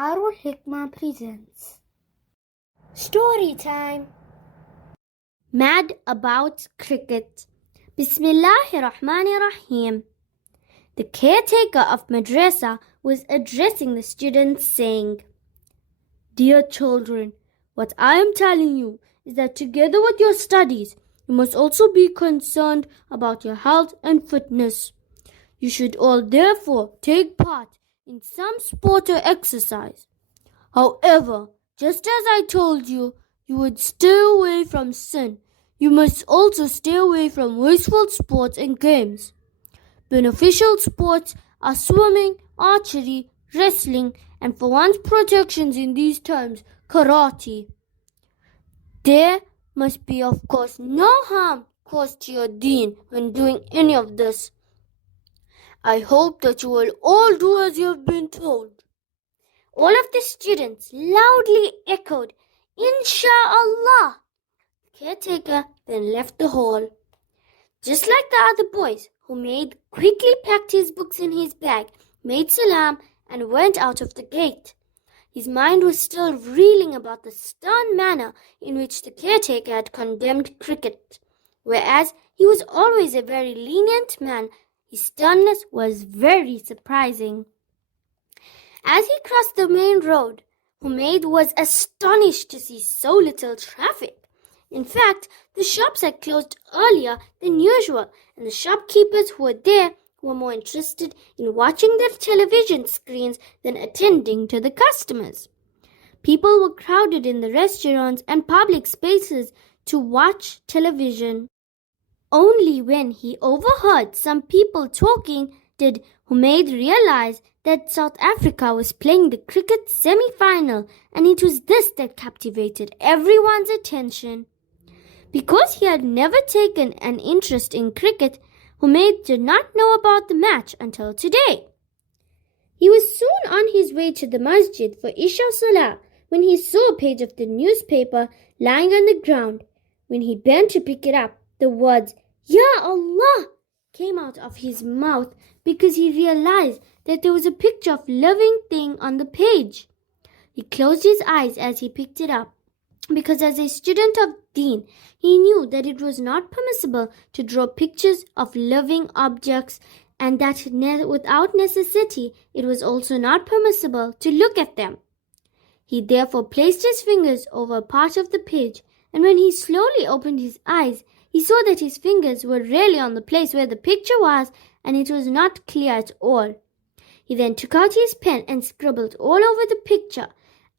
Darul Hikmah presents Story Time. Mad about cricket. Bismillahir Rahmanir Rahim. The caretaker of madrasa was addressing the students saying, "Dear children, what I am telling you is that together with your studies, you must also be concerned about your health and fitness. You should all therefore take part in some sport or exercise. However, just as I told you, you would stay away from sin. You must also stay away from wasteful sports and games. Beneficial sports are swimming, archery, wrestling, and for one's protections in these times, karate. There must be, of course, no harm caused to your deen when doing any of this. I hope that you will all do as you have been told." All of the students loudly echoed, "Insha'Allah." The caretaker then left the hall. Just like the other boys, Humaid quickly packed his books in his bag, made salam, and went out of the gate. His mind was still reeling about the stern manner in which the caretaker had condemned cricket. Whereas he was always a very lenient man, his sternness was very surprising. As he crossed the main road, Humaid was astonished to see so little traffic. In fact, the shops had closed earlier than usual, and the shopkeepers who were there were more interested in watching their television screens than attending to the customers. People were crowded in the restaurants and public spaces to watch television. Only when he overheard some people talking did Humaid realize that South Africa was playing the cricket semi-final, and it was this that captivated everyone's attention. Because he had never taken an interest in cricket, Humaid did not know about the match until today. He was soon on his way to the masjid for Isha Salah when he saw a page of the newspaper lying on the ground. When he bent to pick it up, the words, "Ya Allah," came out of his mouth because he realized that there was a picture of a living thing on the page. He closed his eyes as he picked it up, because as a student of Deen, he knew that it was not permissible to draw pictures of living objects, and that without necessity it was also not permissible to look at them. He therefore placed his fingers over a part of the page, and when he slowly opened his eyes, he saw that his fingers were really on the place where the picture was, and it was not clear at all. He then took out his pen and scribbled all over the picture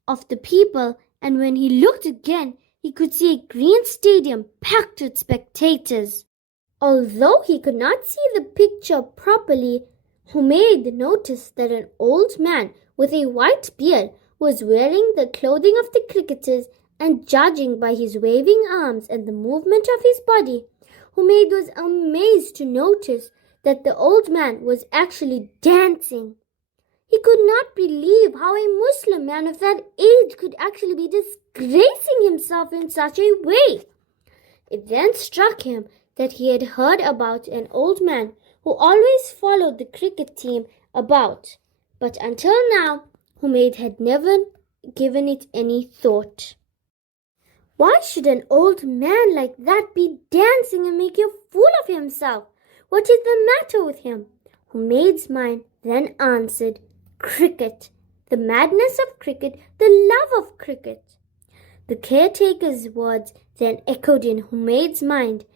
of the people, and when he looked again, he could see a green stadium packed with spectators. Although he could not see the picture properly, Humaid noticed that an old man with a white beard was wearing the clothing of the cricketers, and judging by his waving arms and the movement of his body, Humaid was amazed to notice that the old man was actually dancing. He could not believe how a Muslim man of that age could actually be disgracing himself in such a way. It then struck him that he had heard about an old man who always followed the cricket team about, but until now, Humaid had never given it any thought. Why should an old man like that be dancing and making a fool of himself? What is the matter with him? Humaid's mind then answered, "Cricket, the madness of cricket, the love of cricket." The caretaker's words then echoed in Humaid's mind.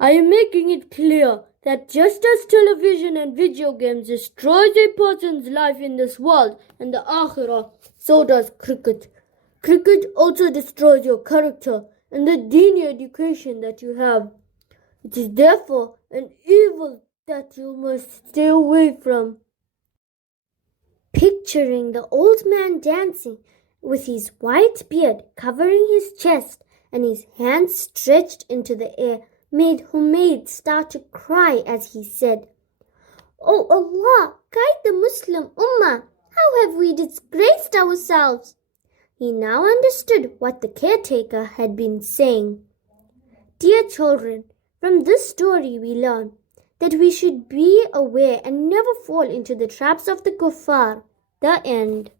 "I am making it clear that just as television and video games destroys a person's life in this world and the akhirah, so does cricket. Cricket also destroys your character and the Deeni education that you have. It is therefore an evil that you must stay away from." Picturing the old man dancing with his white beard covering his chest and his hands stretched into the air made Humaid start to cry as he said, "Oh Allah, guide the Muslim Ummah. How have we disgraced ourselves?" He now understood what the caretaker had been saying. Dear children, from this story we learn that we should be aware and never fall into the traps of the kuffar. The end.